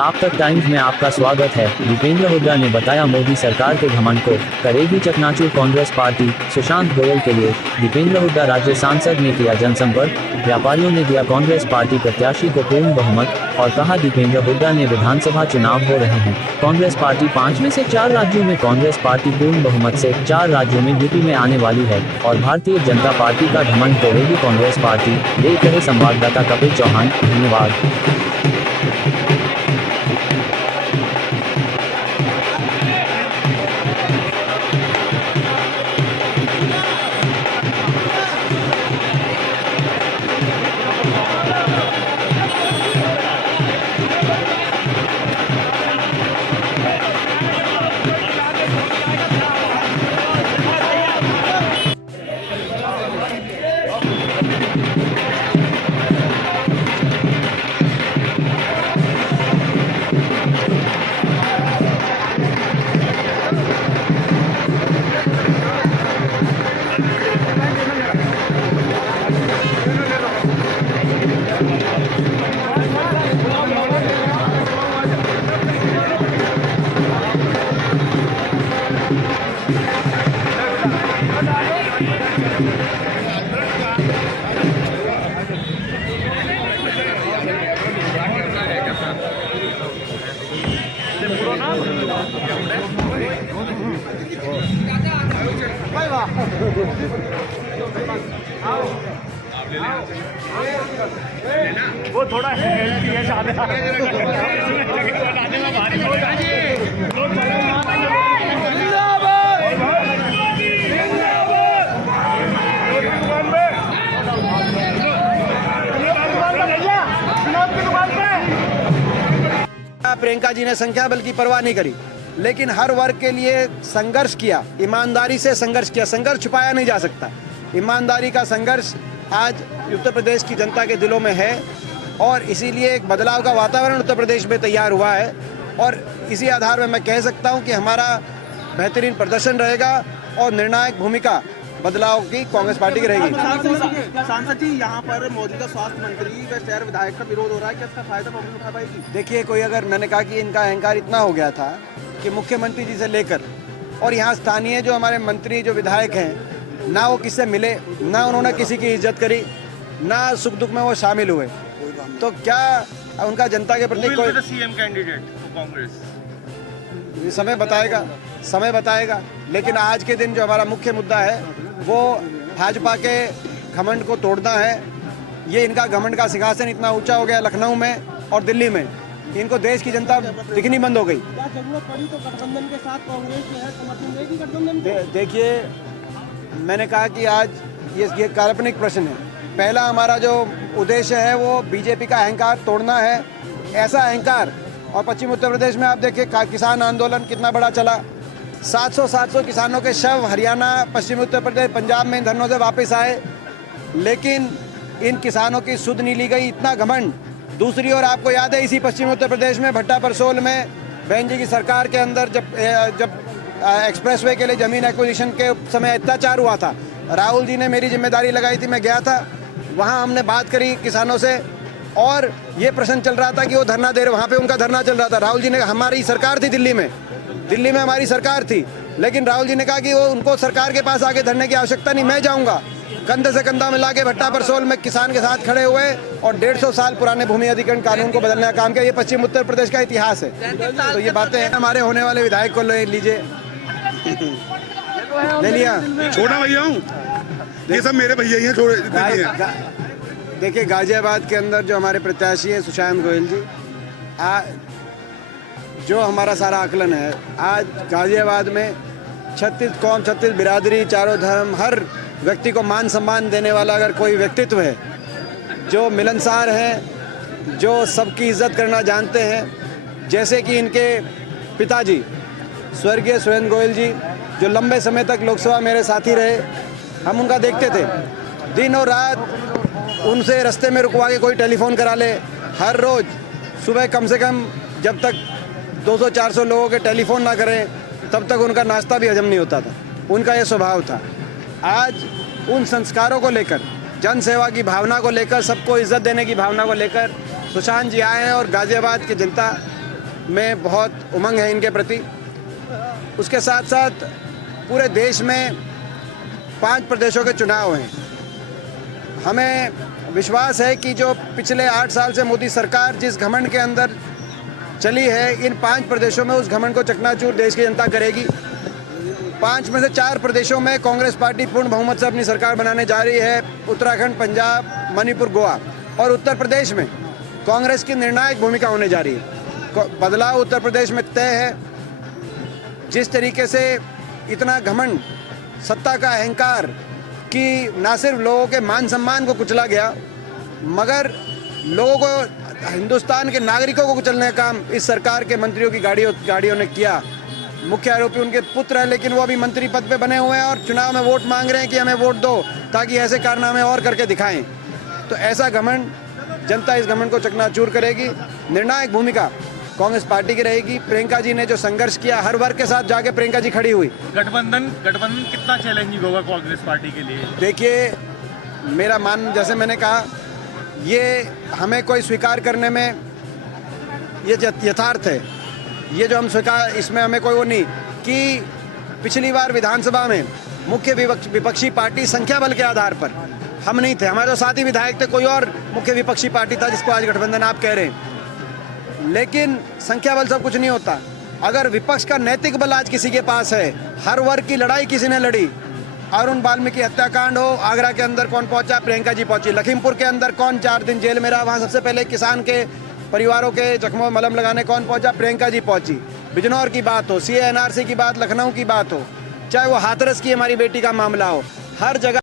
आप तक टाइम्स में आपका स्वागत है। दीपेंद्र हुड्डा ने बताया मोदी सरकार के घमंड को करेगी चकनाचूर कांग्रेस पार्टी। सुशांत गोयल के लिए दीपेंद्र हुड्डा राज्य सांसद ने किया जनसंपर्क। व्यापारियों ने दिया कांग्रेस पार्टी प्रत्याशी को पूर्ण बहुमत और कहा दीपेंद्र हुड्डा ने विधानसभा चुनाव हो रहे हैं। कांग्रेस पार्टी 5 में से 4 राज्यों में कांग्रेस पार्टी पूर्ण बहुमत से 4 राज्यों में यूपी में आने वाली है और भारतीय जनता पार्टी का घमंड तोड़ेगी कांग्रेस पार्टी। देख रहे संवाददाता कपिल चौहान। धन्यवाद। वो थोड़ा हेल्थी है ज्यादा। प्रियंका जी ने संख्या बल की परवाह नहीं करी, लेकिन हर वर्ग के लिए संघर्ष किया, ईमानदारी से संघर्ष किया। संघर्ष छुपाया नहीं जा सकता। ईमानदारी का संघर्ष आज उत्तर प्रदेश की जनता के दिलों में है और इसीलिए एक बदलाव का वातावरण उत्तर प्रदेश में तैयार हुआ है और इसी आधार में मैं कह सकता हूं कि हमारा बेहतरीन प्रदर्शन रहेगा और निर्णायक भूमिका बदलाव की कांग्रेस पार्टी की रहेगी। सांसद जी, यहाँ पर मौजूदा स्वास्थ्य मंत्री व शहर विधायक का विरोध हो रहा है, क्या इसका फायदा कांग्रेस उठा पाएगी? देखिए, कोई अगर मैंने कहा कि इनका अहंकार इतना हो गया था कि मुख्यमंत्री जी से लेकर और यहाँ स्थानीय जो हमारे मंत्री जो विधायक हैं, ना वो किससे मिले, ना उन्होंने किसी की इज्जत करी, ना सुख दुख में वो शामिल हुए, तो क्या उनका जनता के प्रति कोई सीएम कैंडिडेट कांग्रेस? समय बताएगा। लेकिन आज के दिन जो हमारा मुख्य मुद्दा है वो भाजपा के घमंड को तोड़ना है। ये इनका घमंड का सिंहासन इतना ऊंचा हो गया लखनऊ में और दिल्ली में, इनको देश की जनता दिखनी बंद हो गई। जरूरत पड़ी तो गठबंधन के साथ कांग्रेस जो है समर्थन देगी गठबंधन? देखिए, मैंने कहा कि आज ये काल्पनिक प्रश्न है। पहला हमारा जो उद्देश्य है वो बीजेपी का अहंकार तोड़ना है, ऐसा अहंकार। और पश्चिम उत्तर प्रदेश में आप देखिए किसान आंदोलन कितना बड़ा चला। 700 किसानों के शव हरियाणा, पश्चिमी उत्तर प्रदेश, पंजाब में इन धरनों से वापस आए, लेकिन इन किसानों की सुध नहीं ली गई। इतना घमंड। दूसरी ओर आपको याद है, इसी पश्चिमी उत्तर प्रदेश में भट्टा परसोल में बहन जी की सरकार के अंदर जब एक्सप्रेसवे के लिए जमीन एक्विजिशन के समय अत्याचार हुआ था, राहुल जी ने मेरी जिम्मेदारी लगाई थी, मैं गया था वहाँ, हमने बात करी किसानों से और ये प्रश्न चल रहा था कि वो धरना दे रहे, वहाँ पे उनका धरना चल रहा था। राहुल जी ने, हमारी सरकार थी दिल्ली में हमारी सरकार थी, लेकिन राहुल जी ने कहा कि वो उनको सरकार के पास आके धरने की आवश्यकता नहीं, मैं जाऊँगा। कंधे से कंधा मिला के भट्टा परसोल में किसान के साथ खड़े हुए और 150 साल पुराने भूमि अधिग्रहण कानून को बदलने का काम किया। ये पश्चिम उत्तर प्रदेश का इतिहास है। तो ये बातें हमारे होने वाले विधायक को ले लीजिए, ले लिया। छोटा भैया हूँ, ये सब मेरे भैया ही हैं। देखिए, गाजियाबाद के अंदर जो हमारे प्रत्याशी हैं सुशांत गोयल जी, जो हमारा सारा आकलन है, आज गाजियाबाद में 36 कौम, 36 बिरादरी, चारों धर्म, हर व्यक्ति को मान सम्मान देने वाला अगर कोई व्यक्तित्व है, जो मिलनसार हैं, जो सबकी इज्जत करना जानते हैं, जैसे कि इनके पिताजी स्वर्गीय सुरेंद्र गोयल जी, जो लंबे समय तक लोकसभा मेरे साथी रहे, हम उनका देखते थे दिन और रात। उनसे रास्ते में रुकवा के कोई टेलीफोन करा ले, हर रोज़ सुबह कम से कम जब तक 200-400 लोगों के टेलीफोन ना करें तब तक उनका नाश्ता भी हजम नहीं होता था। उनका ये स्वभाव था। आज उन संस्कारों को लेकर, जन सेवा की भावना को लेकर, सबको इज्जत देने की भावना को लेकर सुशांत जी आए हैं और गाजियाबाद की जनता में बहुत उमंग है इनके प्रति। उसके साथ साथ पूरे देश में 5 प्रदेशों के चुनाव हैं। हमें विश्वास है कि जो पिछले 8 साल से मोदी सरकार जिस घमंड के अंदर चली है, इन 5 प्रदेशों में उस घमंड को चकनाचूर देश की जनता करेगी। 5 में से 4 प्रदेशों में कांग्रेस पार्टी पूर्ण बहुमत से अपनी सरकार बनाने जा रही है। उत्तराखंड, पंजाब, मणिपुर, गोवा। और उत्तर प्रदेश में कांग्रेस की निर्णायक भूमिका होने जा रही है। बदलाव उत्तर प्रदेश में तय है। जिस तरीके से इतना घमंड, सत्ता का अहंकार कि ना सिर्फ लोगों के मान सम्मान को कुचला गया, मगर लोगों को, हिंदुस्तान के नागरिकों को कुचलने का काम इस सरकार के मंत्रियों की गाड़ियों ने किया। मुख्य आरोपी उनके पुत्र हैं, लेकिन वो अभी मंत्री पद पे बने हुए हैं और चुनाव में वोट मांग रहे हैं कि हमें वोट दो ताकि ऐसे कारनामे और करके दिखाएं। तो ऐसा घमंड, जनता इस घमंड को चकनाचूर करेगी। निर्णायक भूमिका कांग्रेस पार्टी की रहेगी। प्रियंका जी ने जो संघर्ष किया, हर वर्ग के साथ जाके प्रियंका जी खड़ी हुई। गठबंधन कितना चैलेंजिंग होगा कांग्रेस पार्टी के लिए? देखिए, मेरा मान, जैसे मैंने कहा, ये हमें कोई स्वीकार करने में ये यथार्थ है। ये जो हम स्वीकार, इसमें हमें कोई वो नहीं कि पिछली बार विधानसभा में मुख्य विपक्षी पार्टी संख्या बल के आधार पर हम नहीं थे, हमारे जो साथी विधायक थे, कोई और मुख्य विपक्षी पार्टी था जिसको आज गठबंधन आप कह रहे हैं। लेकिन संख्या बल सब कुछ नहीं होता। अगर विपक्ष का नैतिक बल आज किसी के पास है, हर वर्ग की लड़ाई किसी ने लड़ी। अरुण वाल्मीकि हत्याकांड हो, आगरा के अंदर कौन पहुंचा? प्रियंका जी पहुंची। लखीमपुर के अंदर कौन 4 दिन जेल में रहा? वहां सबसे पहले किसान के परिवारों के जख्मों में मलहम लगाने कौन पहुंचा? प्रियंका जी पहुंची। बिजनौर की बात हो, CA NRC की बात, लखनऊ की बात हो, चाहे वो हाथरस की हमारी बेटी का मामला हो, हर जगह